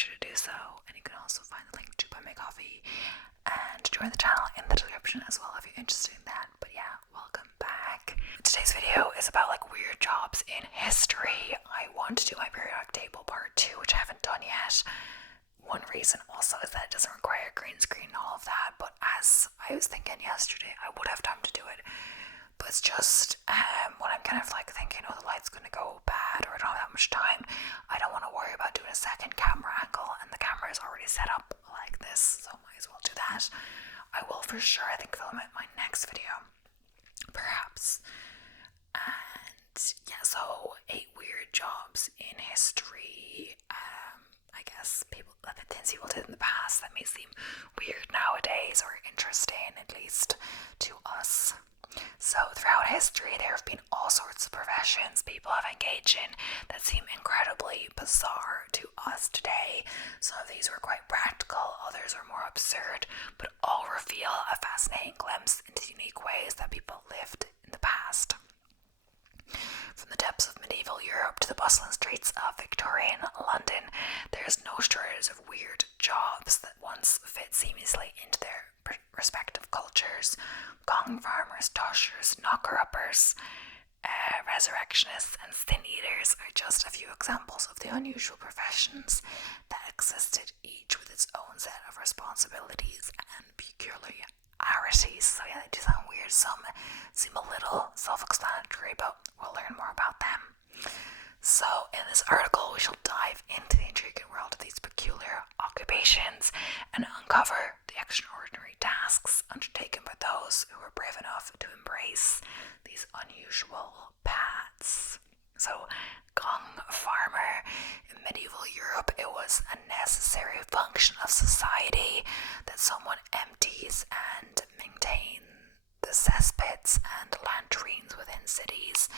sure to do so. And you can also find the link to buy my coffee and join the channel in the description as well if you're interested in that. But yeah, welcome back. Today's video is about like weird jobs in history. I want to do my periodic table part 2, which I haven't done yet. One reason also is that it doesn't require a green screen and all of that, but as I was thinking yesterday, I would have time to do it. But it's just when I'm kind of like thinking, oh, the light's going to go bad or I don't have that much time, I don't want to worry about doing a second camera angle, and the camera is already set up like this, so I might as well do that. I will for sure, I think, film it my next video, perhaps. And yeah, so 8 weird jobs in history. I guess things people did in the past that may seem weird nowadays or interesting, at least to us. So throughout history, there have been all sorts of professions people have engaged in that seem incredibly bizarre to us today. Some of these were quite practical, others are more absurd, but all reveal a fascinating glimpse into the unique ways that people lived in the past. From the depths of medieval Europe to the bustling streets of Victorian London, there is no shortage of weird jobs that once fit seamlessly into their respective cultures. Gong farmers, toshers, knocker-uppers, resurrectionists and sin eaters are just a few examples of the unusual professions that existed, each with its own set of responsibilities and peculiarities. So yeah, they do sound weird. Some seem a little self-explanatory, but we'll learn more about them. So in this article, we shall dive into the intriguing world of these peculiar occupations and uncover the extraordinary tasks undertaken by those who were brave enough to embrace these unusual paths. So, gong farmer. In medieval Europe, it was a necessary function of society that someone empties and maintains the cesspits and latrines within cities.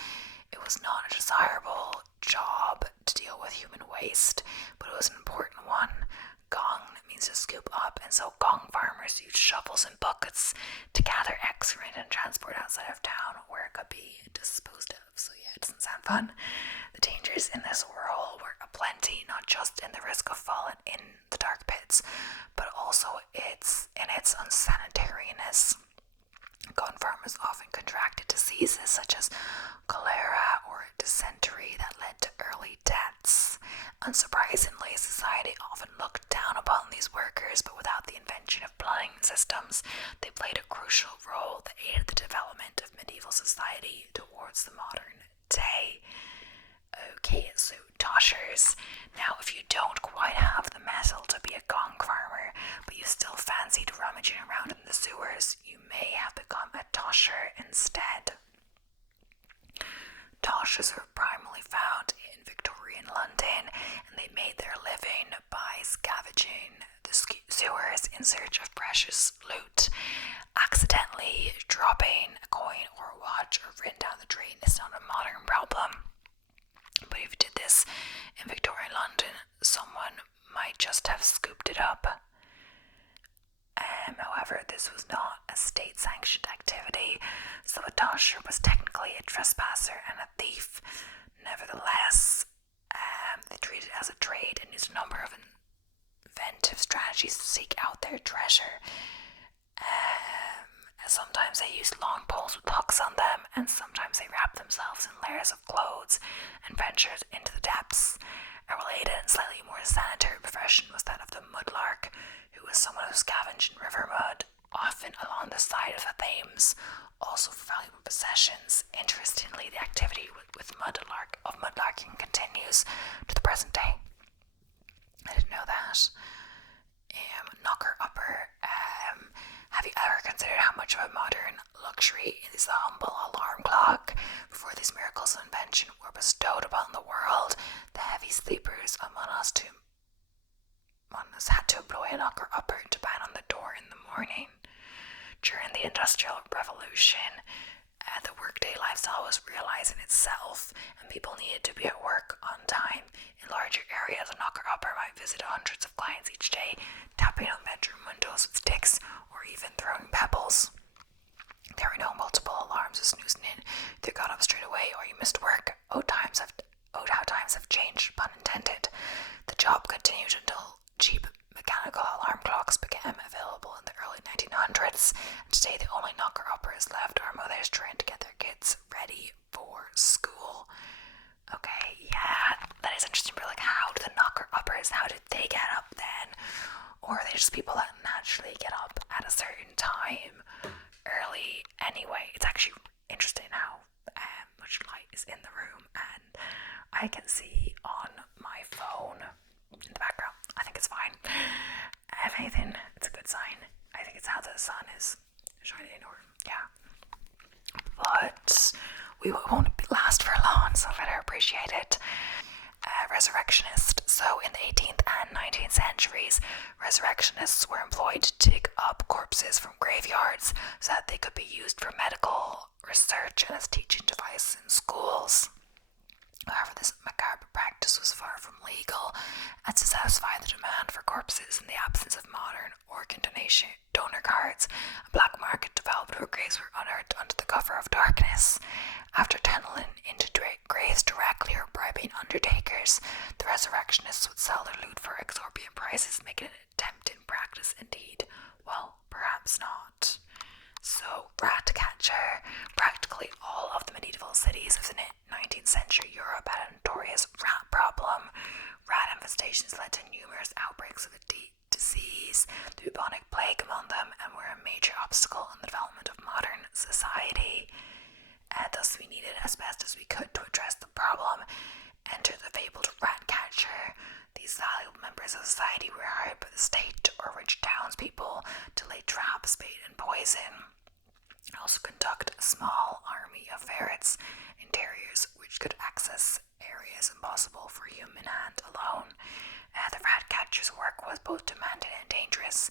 It was not a desirable job to deal with human waste, but it was an important one. Gong means to scoop up, and so gong farmers used shovels and buckets to gather excrement and transport outside of town where it could be disposed of. So yeah, it doesn't sound fun. The dangers in this world were aplenty, not just in the risk of falling in the dark pits, but also in its unsanitariness. Gong farmers often contracted diseases such as cholera or dysentery that led to early deaths. Unsurprisingly, society often looked down upon these workers, but without the invention of plumbing systems, they played a crucial role that aided the development of medieval society towards the modern day. Okay, so toshers. Now, if you don't quite have the mettle to be a gong farmer, but you still fancied rummaging around in the sewers, you may have become a tosher instead. Toshers were primarily found in Victorian London, and they made their living by scavenging the sewers in search of precious loot. Accidentally dropping a coin or a watch or written down the drain is not a modern problem. But if you did this in Victorian London, someone might just have scooped it up. However, this was not a state-sanctioned activity, so a tosher was technically a trespasser and a thief. Nevertheless, they treated it as a trade and used a number of inventive strategies to seek out their treasure. Sometimes they used long poles with hooks on them, and sometimes they wrapped themselves in layers of clothes and ventured into the depths. A related and slightly more sanitary profession was that of the mudlark, who was someone who scavenged in river mud, often along the side of the Thames, also for valuable possessions. Interestingly, the activity with mudlarking continues to the present day. I didn't know that. Knocker-upper. Have you ever considered how much of a modern luxury is the humble alarm clock? Before these miracles of invention were bestowed upon the world, the heavy sleepers among us had to employ a knocker-upper to bang on the door in the morning. During the Industrial Revolution, the workday lifestyle was realizing itself, and people needed to be at work on time. In larger areas, a knocker-upper might visit hundreds of clients each day, tapping on bedroom windows with sticks or even throwing pebbles. There were no multiple alarms or snoozing in. They got up straight away or you missed work. Oh, how times have changed, pun intended. The job continued until cheap mechanical alarm clocks became available in the early 1900s. And today the only knocker-uppers left are mothers trying to get their kids ready for school. Okay, yeah, that is interesting. But like, how do the knocker-uppers, how did they get up then? Or are they just people that naturally get up at a certain time early anyway? It's actually interesting how much light is in the room, and I can see on my phone in the background. I think it's fine. If anything, it's a good sign. I think it's how the sun is shining or yeah. But we won't last for long, so I better appreciate it. Resurrectionist. So in the 18th and 19th centuries, resurrectionists were employed to dig up corpses from graveyards so that they could be used for medical research and as teaching devices in schools. However, this macabre practice was far from legal, as to satisfy the demand for corpses in the absence of modern organ donor cards. A black market developed where graves were unearthed under the cover of darkness. After tunneling into graves directly or bribing undertakers, the resurrectionists would sell their loot for exorbitant prices, making it a tempting practice indeed. Well, perhaps not. So, rat catcher. Practically all of the medieval cities of the 19th century Europe had a notorious rat problem. Rat infestations led to numerous outbreaks of a disease, the bubonic plague among them, and were a major obstacle in the development of modern society. Thus, we needed as best as we could to address the problem. Enter the fabled rat catcher. These valuable members of society were hired by the state or rich townspeople to lay traps, bait, and poison. Also conduct a small army of ferrets in terriers which could access areas impossible for human hand alone. The rat catcher's work was both demanding and dangerous,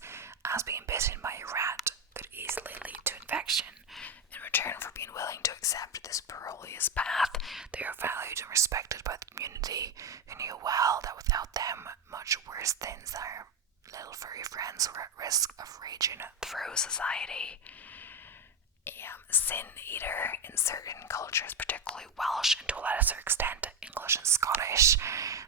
as being bitten by a rat could easily lead to infection. In return for being willing to accept this perilous path, they were valued and respected by the community, who knew well that without them, much worse things than our little furry friends were at risk of raging through society. Sin eater. In certain cultures, particularly Welsh and to a lesser extent English and Scottish,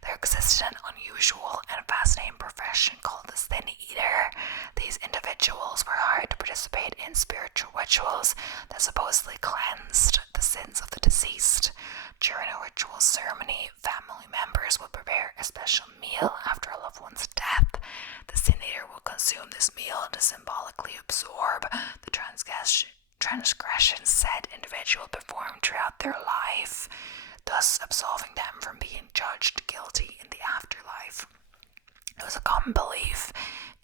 there existed an unusual and fascinating profession called the sin eater. These individuals were hired to participate in spiritual rituals that supposedly cleansed the sins of the deceased. During a ritual ceremony, family members would prepare a special meal after a loved one's death. The sin eater will consume this meal to symbolically absorb the transgressions said individual performed throughout their life, thus absolving them from being judged guilty in the afterlife. It was a common belief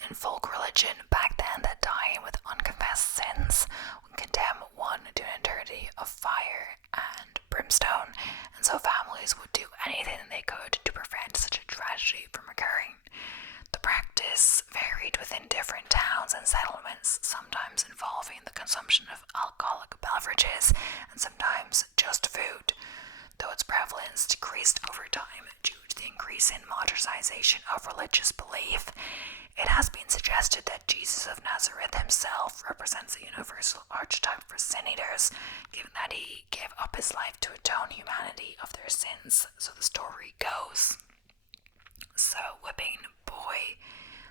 in folk religion back then that dying with unconfessed sins would condemn one to an eternity of fire and brimstone, and so families would do anything they could to prevent such a tragedy from occurring. The practice varied within different towns and settlements, sometimes involving the consumption of alcoholic beverages and sometimes just food, though its prevalence decreased over time due to the increasing modernization of religious belief. It has been suggested that Jesus of Nazareth himself represents a universal archetype for sin eaters, given that he gave up his life to atone humanity of their sins, so the story goes. So, whipping boy.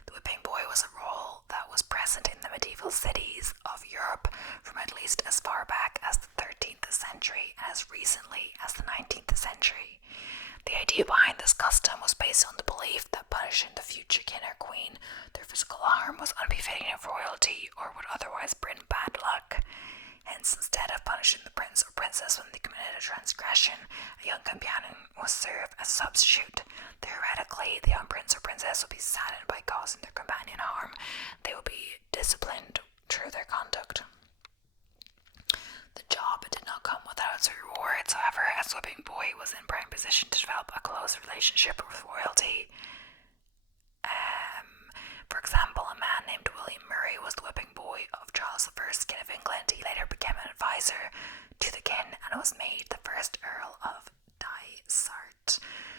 The whipping boy was a role that was present in the medieval cities of Europe from at least as far back as the 13th century and as recently as the 19th century. The idea behind this custom was based on the belief that punishing the future king or queen through physical harm was unbefitting of royalty or would otherwise bring bad luck. Hence, instead of punishing the prince or princess when they committed a transgression, a young companion was served as a substitute. Theoretically, the young prince or princess would be saddened by causing their companion harm. They would be disciplined through their conduct. The job did not come without its rewards, however, as whipping boy was in prime position to develop a close relationship with royalty. For example, a man named William Murray was the whipping boy of Charles I, King of England. He later became an advisor to the king and was made the first Earl of Dysart.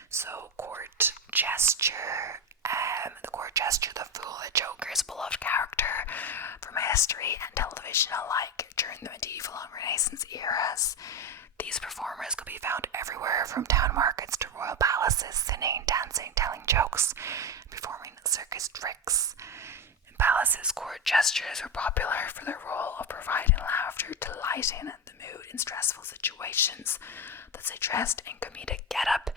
So, court gesture. The court gesture, the fool, the joker, is a beloved character from history and television alike during the medieval and Renaissance eras. These performers could be found everywhere, from town markets to royal palaces, singing, dancing, telling jokes. devised tricks. In palaces, court jesters were popular for their role of providing laughter to lighten the mood in stressful situations. Thus they dressed in comedic get-up,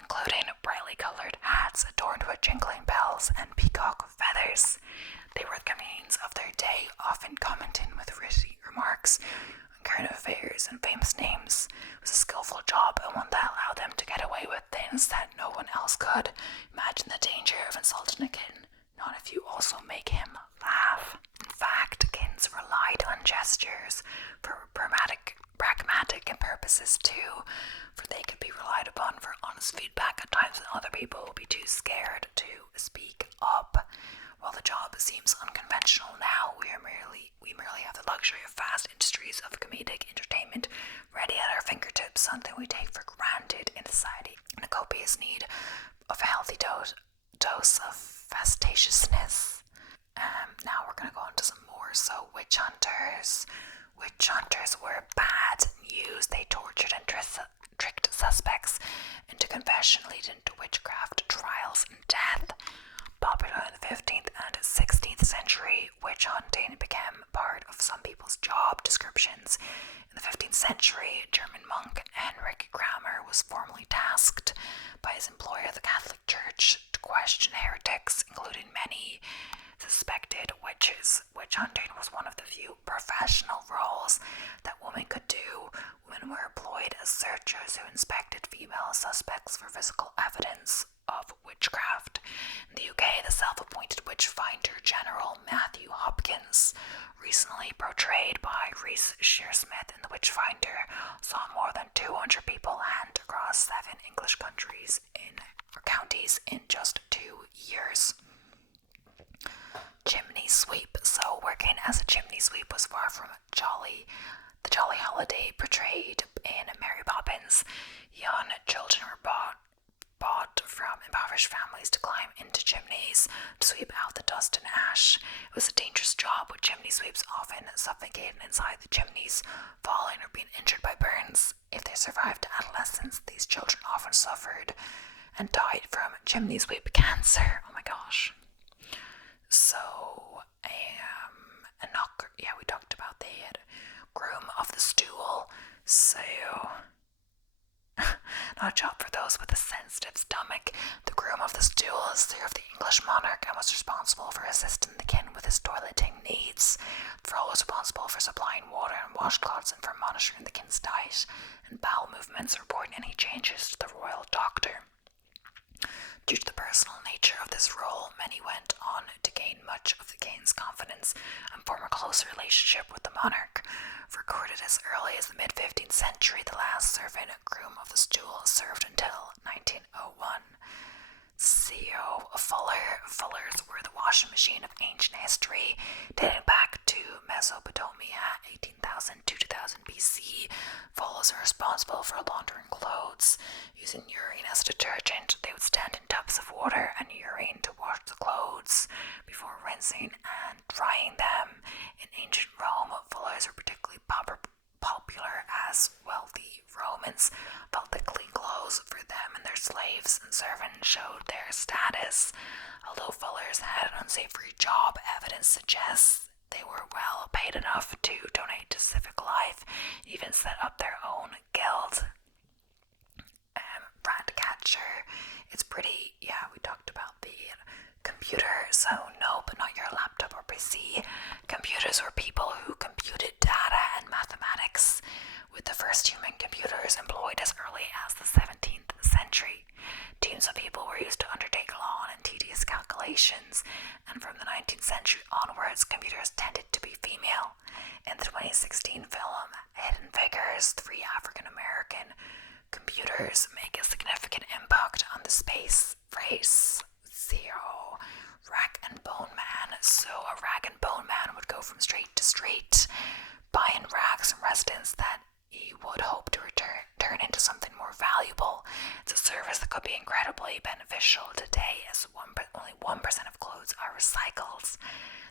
including brightly coloured hats adorned with jingling bells and peacock feathers. They were the comedians of their day, often commenting with witty remarks on current affairs and famous names. It was a skillful job and one that allowed them to get away with things that no one else could. Imagine the danger of insulting a king, not if you also make him laugh. In fact, kings relied on gestures for pragmatic purposes too, for they could be relied upon for honest feedback at times when other people will be too scared to speak up. While the job seems unconventional now, we merely have the luxury of vast industries of comedic entertainment ready at our fingertips, something we take for granted in society, and a copious need of a healthy dose of fastidiousness. Now we're going to go on to some more. So witch hunters. Witch hunters were bad news. They tortured and tricked suspects into confession, leading to witchcraft trials and death. Popular in the 15th and 16th century, witch hunting became part of some people's job descriptions. In the 15th century, German monk Henrik Kramer was formally tasked by his employer, the Catholic Church, to question heretics, including many suspected witches. Witch hunting was one of the few professional roles that women could do. Women were employed as searchers who inspected female suspects for physical evidence of witchcraft. In the UK, the self-appointed witch finder General Matthew Hopkins, recently portrayed by Reese Shearsmith in The Witchfinder, saw more than 200 people hanged across 7 English counties in just 2 years. Chimney sweep. So working as a chimney sweep was far from the jolly holiday portrayed in Mary Poppins. Young children were bought from impoverished families to climb into chimneys to sweep out the dust and ash. It was a dangerous job, with chimney sweeps often suffocating inside the chimneys, falling or being injured by burns. If they survived adolescence, these children often suffered and died from chimney sweep cancer. Oh my gosh. So, we talked about the groom of the stool. So, not a job for those with a sensitive stomach. The groom of the stool served the English monarch and was responsible for assisting the king with his toileting needs. The role was responsible for supplying water and washcloths and for monitoring the king's diet and bowel movements, reporting any changes to the royal doctor. Due to the personal nature of this role, many went on to gain much of the king's confidence and form a close relationship with the monarch. Recorded as early as the mid-15th century, the last servant groom of the stool served until 1901. CEO Fullers were the washing machine of ancient history, dating back to Mesopotamia, 18,000 to 2000 BC. Fullers are responsible for laundering clothes. Using urine as a detergent, they would stand in tubs of water and urine to wash the clothes before rinsing and drying them. In ancient Rome, fullers were particularly popular as wealthy Romans felt that clean clothes for them and their slaves and servants showed their status. Although fullers had an unsavory job, evidence suggests they were well paid enough to donate to civic life, even set up their own guild. Rat catcher. It's pretty, we talked about the computer, so no, but not your laptop or PC. Computers were people who computed data and mathematics, with the first human computers employed as early as the 17th century. Teams of people were used to undertake long and tedious calculations, and from the 19th century onwards, computers tended to be female. In the 2016 film Hidden Figures, 3 African-American computers make a significant impact on the space race. Zero. Rag and Bone Man. So a rag and bone man would go from street to street, buying rags from residents that he would hope to turn into something more valuable. It's a service that could be incredibly beneficial today, as only 1% of clothes are recycled,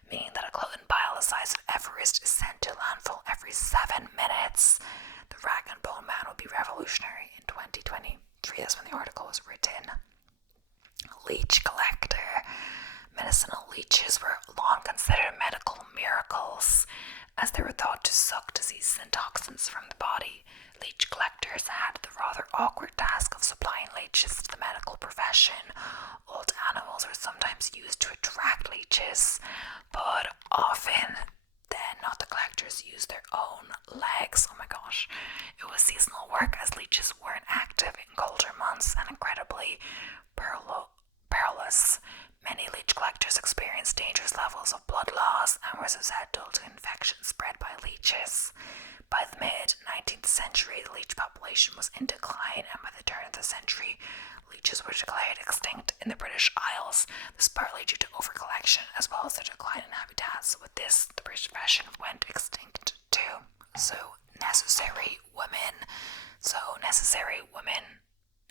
meaning that a clothing pile the size of Everest is sent to landfill every 7 minutes. The rag and bone man would be revolutionary in 2023. That's when the article was written. Leech collector. Medicinal leeches were long considered medical miracles, as they were thought to suck diseases and toxins from the body. Leech collectors had the rather awkward task of supplying leeches to the medical profession. Old animals were sometimes used to attract leeches, but often then not the collectors used their own legs. Oh my gosh. It was seasonal work, as leeches weren't active in colder months and incredibly perilous. Many leech collectors experienced dangerous levels of blood loss and were susceptible to infections spread by leeches. By the mid-19th century, the leech population was in decline, and by the turn of the century, leeches were declared extinct in the British Isles. This partly due to overcollection, as well as the decline in habitats. With this, the British profession went extinct too. Necessary women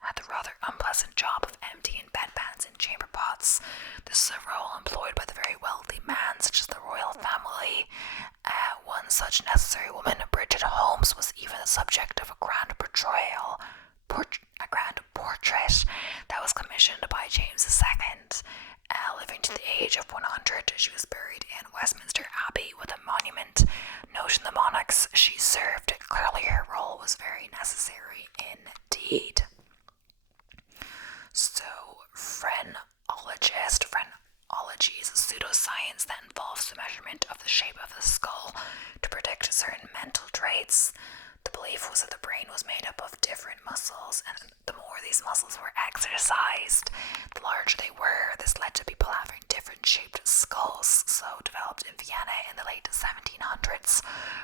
had the rather unpleasant job of emptying bedpans in chamber pots. This is a role employed by the very wealthy man, such as the royal family. One such necessary woman, Bridget Holmes, was even the subject of a grand portrait that was commissioned by James II. Living to the age of 100, she was buried in Westminster Abbey with a monument noting the monarchs she served. Clearly her role was very necessary indeed. So, phrenology is a pseudoscience that involves the measurement of the shape of the skull to predict certain mental traits. The belief was that the brain was made up of different muscles, and the more these muscles were exercised, the larger they were. This led to people having different shaped skulls. So, developed in Vienna in the late 1700s,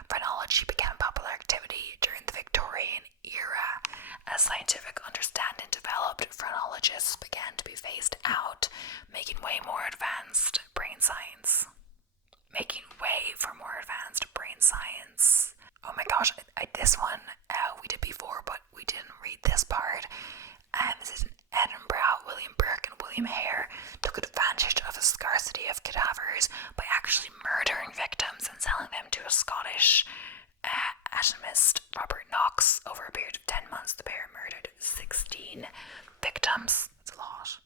phrenology became a popular activity during the Victorian era. As scientific understanding developed, phrenologists began to be phased out, making way for more advanced brain science. Oh my gosh, this one we did before, but we didn't read this part. This is in Edinburgh. William Burke and William Hare took advantage of the scarcity of cadavers by actually murdering victims and selling them to a Scottish anatomist, Robert Knox. Over a period of 10 months, the pair murdered 16 victims. That's a lot.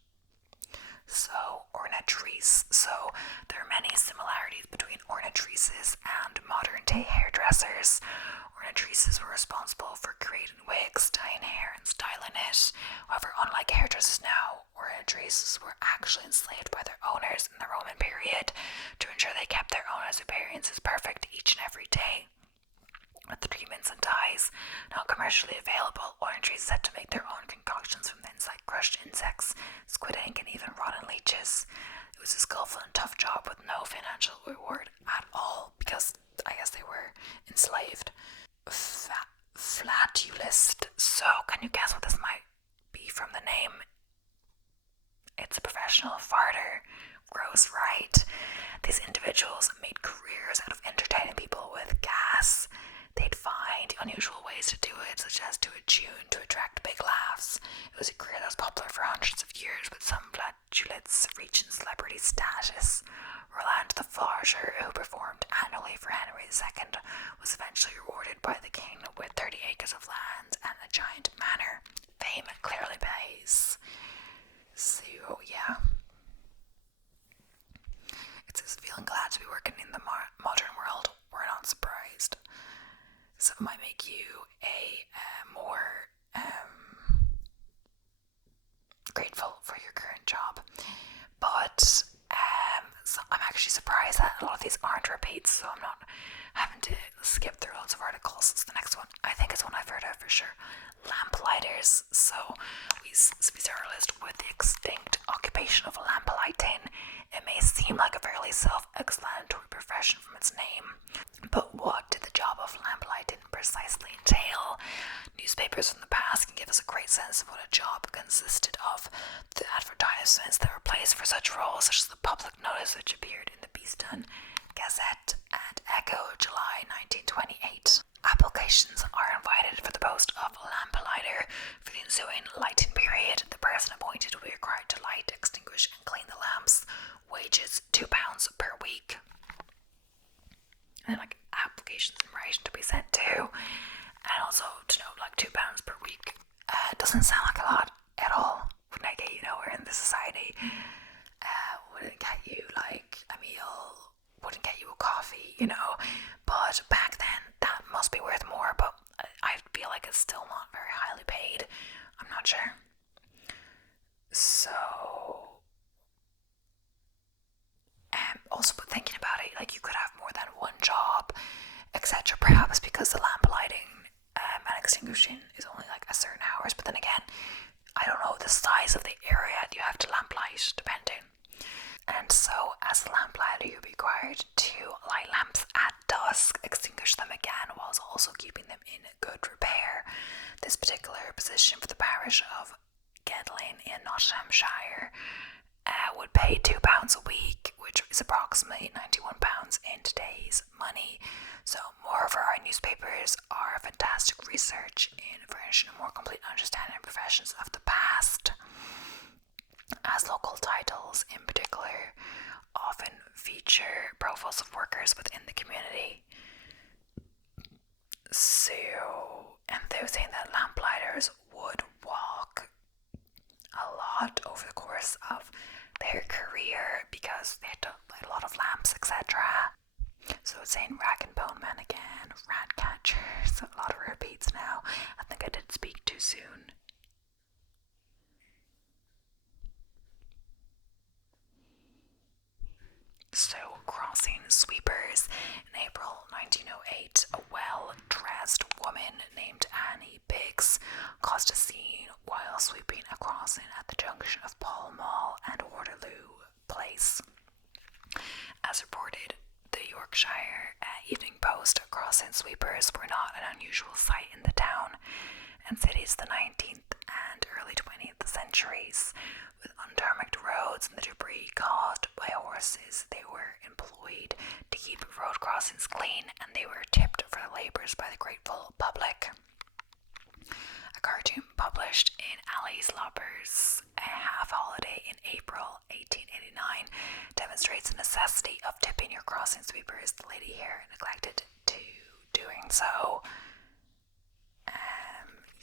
So, ornatrice. So, there are many similarities between ornatrices and modern-day hairdressers. Ornatrices were responsible for creating wigs, dyeing hair, and styling it. However, unlike hairdressers now, ornatrices were actually enslaved by their owners in the Roman period to ensure they kept their owners' appearances perfect each and every day. With the treatments and dyes not commercially available, ornatrices had to make their own concoctions from things like crushed insects, squid ink, and even rotten leeches. It was a skillful and tough job with no financial reward at all, because I guess they were enslaved. Flatulist. So, can you guess what this might be from the name? It's a professional farter. Gross, right? These individuals made careers out of entertaining people with gas. They'd find unusual ways to do it, such as to a tune to attract big laughs. It was a career that was popular for hundreds of years, with some flatulists reaching celebrity status. Roland the Farger, who performed annually for Henry II, was eventually rewarded by the king with 30 acres of land and a giant manor. Fame clearly pays. So, yeah. It says, feeling glad to be working in the modern world. We're not surprised. So it might make you more grateful for your current job. But so I'm actually surprised that a lot of these aren't repeats, so I'm not having to skip through lots of articles. So the next one, I think, is one I've heard of for sure. Lamplighters. So we start our list with the extinct occupation of lamplighting. It may seem like a fairly self-explanatory profession from its name, but what did the job of lamplighting precisely entail? Newspapers from the past can give us a great sense of what a job consisted of. The advertisements that were placed for such roles, such as the public notice which appeared in the Beeston Gazette and Echo, July 1928. Applications are invited for the post of lamplighter. For the ensuing lighting period, the person appointed will be required to light, extinguish, and clean the lamps. Wages £2 per week. And then applications in writing to be sent to, and also to note £2 per week doesn't sound like a lot at all. Wouldn't I get you nowhere in this society? Would wouldn't get you like a meal, wouldn't get you a coffee, you know. But back then, that must be worth more, but I feel like it's still not very highly paid. I'm not sure. So, also, but thinking about it, like you could have more than one job, etc. Perhaps because the lamp lighting and extinguishing is only like a certain hours. But then again, I don't know the size of the area you have to lamp light, depending. And so, as a lamplighter, you're required to light lamps at dusk, extinguish them again, whilst also keeping them in good repair. This particular position for the parish of Gedling in Nottinghamshire would pay £2 a week, which is approximately £91 in today's money. So, moreover, our newspapers are fantastic research in furnishing a more complete understanding of professions of the past, as local titles in particular often feature profiles of workers within the community. So, and they were saying that lamplighters would walk a lot over the course of their career because they had to light a lot of lamps, etc. So it's saying rag and bone man again, rat catcher, so a lot of repeats now. I think I did speak too soon. So, crossing sweepers. In April 1908, a well-dressed woman named Annie Biggs caused a scene while sweeping a crossing at the junction of Pall Mall and Waterloo Place. As reported, the Yorkshire Evening Post, crossing sweepers were not an unusual sight in the town and cities of the 19th and early 20th centuries. With untarmacked roads and the debris caused by horses, they were employed to keep road crossings clean, and they were tipped for the labours by the grateful public. A cartoon published in Ali's Loppers, a half-holiday in April 1889, demonstrates the necessity of tipping your crossing sweepers. The lady here neglected to doing so.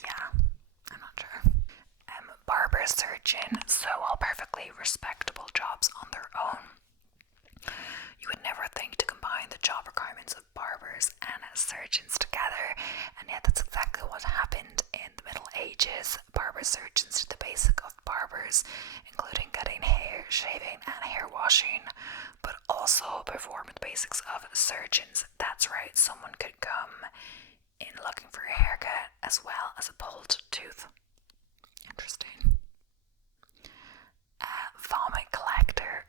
Yeah, I'm not sure. Barber, surgeon, so all perfectly respectable jobs on their own. You would never think to combine the job requirements of barbers and surgeons together, and yet that's exactly what happened in the Middle Ages. Barber surgeons did the basic of barbers, including cutting hair, shaving, and hair washing, but also performed the basics of surgeons. That's right, someone could come in looking for a haircut as well as a pulled tooth. Interesting. Vomit collector.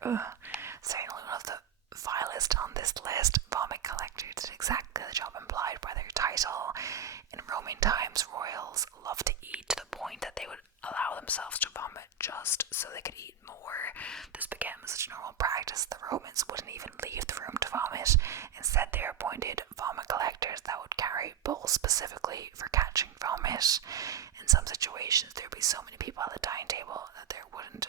Certainly one of the vilest on this list. Vomit collector did exactly the job implied by their title. In Roman times, royals loved to eat to the point that they would allow themselves to vomit just so they could eat more. This became such a normal practice the Romans wouldn't even leave the room to vomit. Instead, they appointed vomit collectors that would carry bowls specifically for catching vomit. In some situations, there would be so many people at the dining table that there wasn't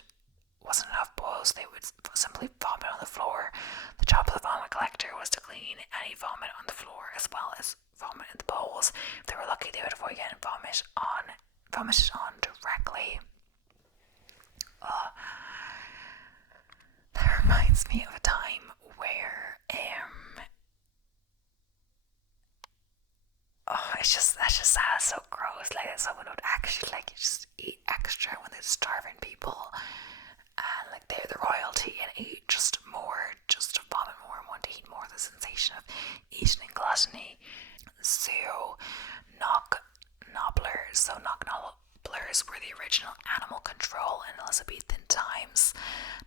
enough bowls. They would simply vomit on the floor. The job of the vomit collector was to clean any vomit on the floor as well as vomit in the bowls. If they were lucky, they would avoid getting vomited on directly. That reminds me of a time where that's just so gross. Like that someone would actually just eat extra when they're starving people, and like they're the royalty and eat just more, just to vomit more and want to eat more. The sensation of eating in gluttony. So knock-nobblers. So knock-nobblers were the original animal control in Elizabethan times.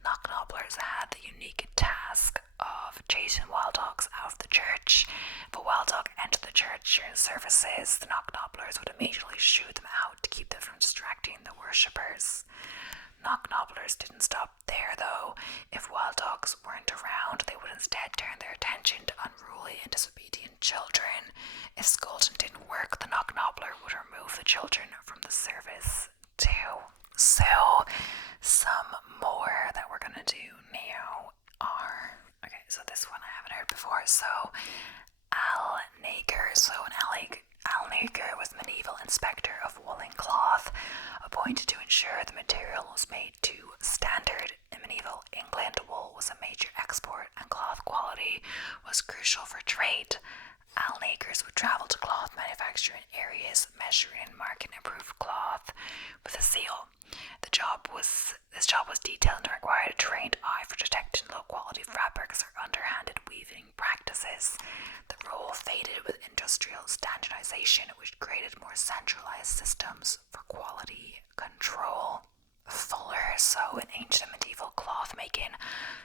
Knock-nobblers had the unique task of chasing wild dogs out of the church. If a wild dog entered the church during services, the knock-nobblers would immediately shoot them out to keep them from distracting the worshippers. Knock-nobblers didn't stop there, though. If wild dogs weren't around, they would instead turn their attention to unruly and disobedient children. If scolding didn't work, the knock-nobbler would remove the children from the service, too. So, some more that we're gonna do now are... Okay, so this one I haven't heard before. So, Alnager. So, Alnager was medieval inspector of woolen cloth, appointed to ensure the material was made to standard. In medieval England, wool manufacture in areas, measuring and marking approved cloth with a seal. This job was detailed and required a trained eye for detecting low-quality fabrics or underhanded weaving practices. The role faded with industrial standardization, which created more centralized systems for quality control. Fullers. So in ancient and medieval cloth making,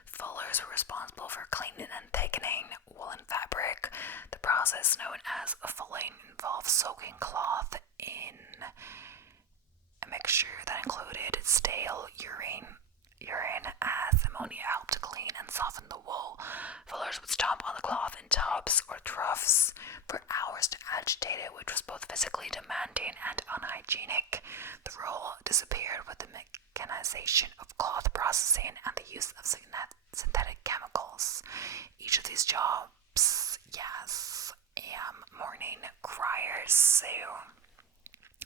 fullers were responsible for cleaning and thickening woolen fabric. The process known as fulling involved soaking cloth in a mixture that included stale urine as ammonia helped to clean and soften the wool. Fullers would stomp on the cloth in tubs or troughs for hours to agitate it, which was both physically demanding and unhygienic. The role disappeared with the mechanization of cloth processing and the use of synthetic chemicals. Each of these jobs, mourning criers. So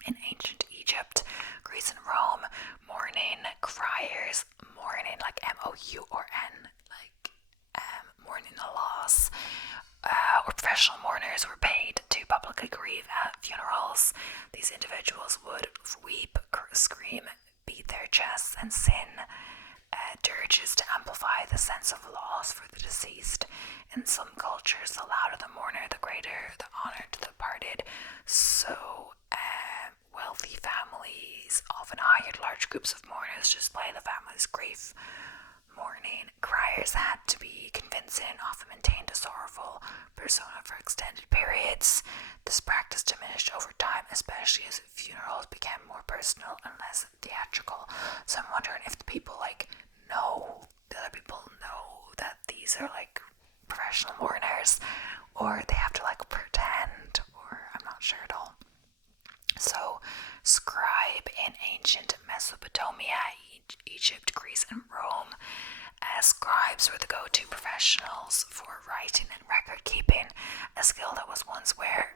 in ancient Egypt, Greece, and Rome, mourning criers, mourning like M-O-U-R-N, like mourning the loss, or professional mourners were paid to publicly grieve at funerals. These individuals would weep, scream, beat their chests, and sing dirges to amplify the sense of loss for the deceased. In some cultures, the louder the mourner, the greater the honor to the departed. So, wealthy families often hired large groups of mourners to display the family's grief. Mourning criers had to be convincing and often maintained a sorrowful persona for extended periods. This practice diminished over time, especially as funerals became more personal and less theatrical. So I'm wondering if the other people know that these are like professional mourners, or they have to like pretend, or I'm not sure at all. So, scribe in ancient Mesopotamia, Egypt, Greece, and Rome. Scribes were the go-to professionals for writing and record keeping, a skill that was once rare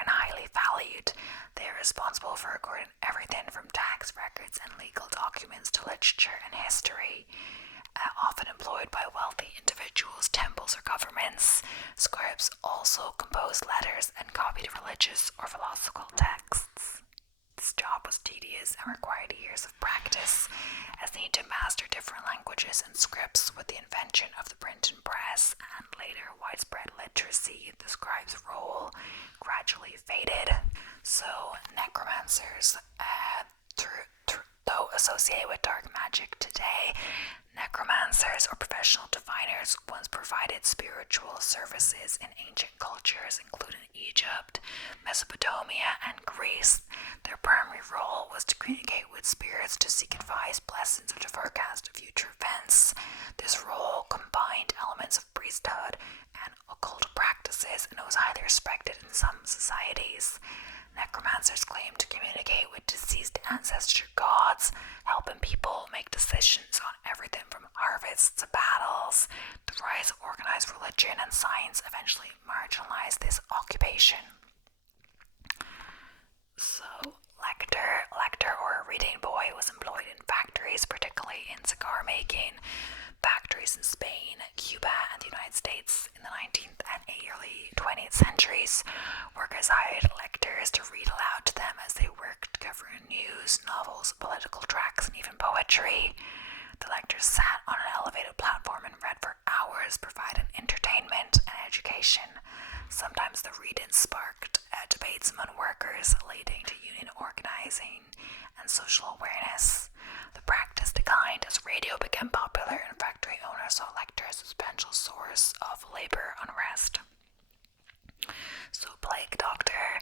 and highly valued. They are responsible for recording everything from tax records and legal documents to literature and history. Often employed by wealthy individuals, temples, or governments, scribes also composed letters and copied religious or philosophical texts. This job was tedious and required years of practice, as they needed to master different languages and scripts. With the invention of the printing press and later widespread literacy, the scribe's role gradually faded. So, necromancers, though associated with dark magic today, necromancers, or professional diviners, once provided spiritual services in ancient cultures, including Egypt, Mesopotamia, and Greece. Their primary role was to communicate with spirits, to seek advice, blessings, or to forecast future events. This role combined elements of priesthood and occult practices, and it was highly respected in some societies. Necromancers claimed to communicate with deceased ancestor gods, helping people make decisions on everything from harvests to battles. The rise of organized religion and science eventually marginalized this occupation. So, lector or reading boy was employed in factories, particularly in cigar making. Factories in Spain, Cuba, and the United States in the 19th and early 20th centuries. Workers hired lectors to read aloud to them as they worked, covering news, novels, political tracts, and even poetry. The lectors sat on an elevated platform and read for hours, providing entertainment and education. Sometimes the readings sparked debates among workers, leading to union organizing and social awareness. The practice declined as radio became popular and factory owners saw lectors as a potential source of labor unrest. So, plague doctor.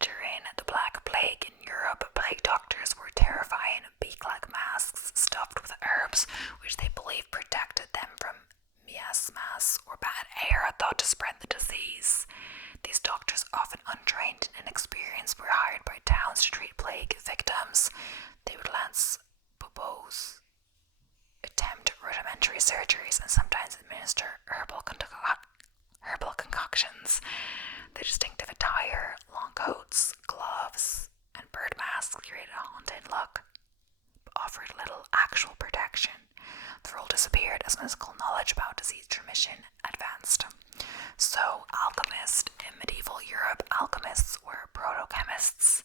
During the Black Plague in Europe, plague doctors were terrifying beak-like masks stuffed with herbs, which they believed protected them from miasmas or bad air thought to spread the disease. These doctors, often untrained and inexperienced, were hired by towns to treat plague victims. They would lance buboes, attempt rudimentary surgeries, and sometimes administer herbal concoctions. The distinctive attire, long coats, gloves, and bird masks created a haunted look, but offered little actual protection. The role disappeared as medical knowledge about disease transmission advanced. So, alchemists. In medieval Europe, alchemists were proto alchemists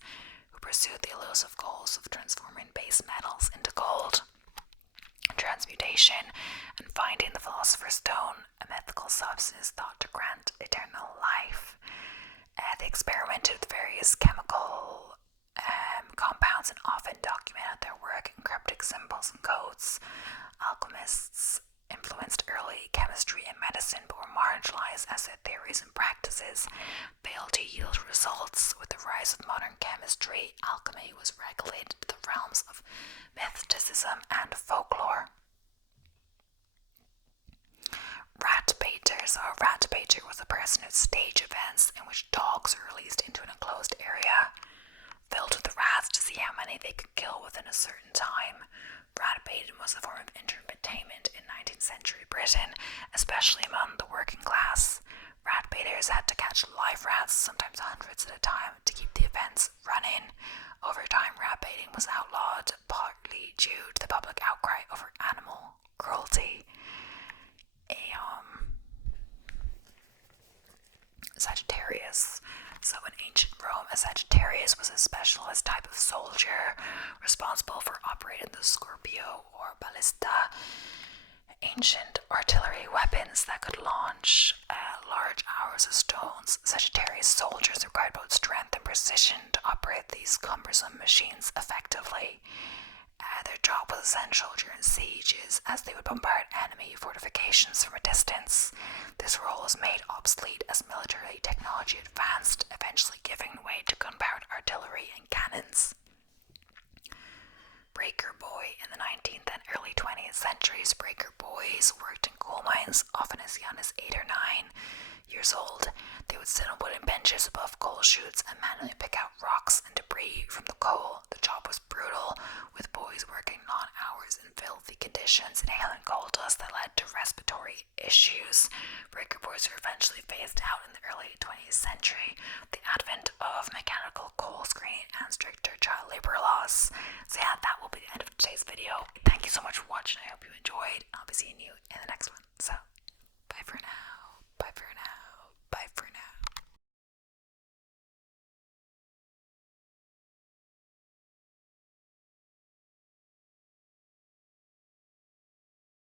who pursued the elusive goals of transforming base metals into gold, transmutation, and finding the philosopher's stone, a mythical substance thought to grant eternal life. They experimented with various chemical compounds and often documented their work in cryptic symbols and codes. Alchemists influenced early chemistry and medicine but were marginalized as their theories and practices failed to yield results. With the rise of modern chemistry, alchemy was relegated to the realms of mysticism and folklore. Rat baiters. A rat baiter was a person who staged events in which dogs were released into an enclosed area filled with rats to see how many they could kill within a certain time. Rat baiting was a form of entertainment in 19th century Britain, especially among the working class. Rat baiters had to catch live rats, sometimes hundreds at a time, to keep the events running. Over time, rat baiting was outlawed, partly due to the public outcry over animal cruelty. Sagittarius. So in ancient Rome, a Sagittarius was a specialist type of soldier responsible for operating the Scorpio or ballista, ancient artillery weapons that could launch large hours of stones. Sagittarius soldiers required both strength and precision to operate these cumbersome machines effectively. Their job was essential during sieges, as they would bombard enemy fortifications from a distance. This role was made obsolete as military technology advanced, eventually giving way to gun-powered artillery and cannons. Breaker boy. In the 19th and early 20th centuries, breaker boys worked in coal mines, often as young as 8 or 9 years old. They would sit on wooden benches above coal chutes and manually pick out rocks and debris from the coal. The job was brutal, with boys working long hours in filthy conditions, inhaling coal dust that led to respiratory issues. Breaker boys were eventually phased out in the early 20th century. The advent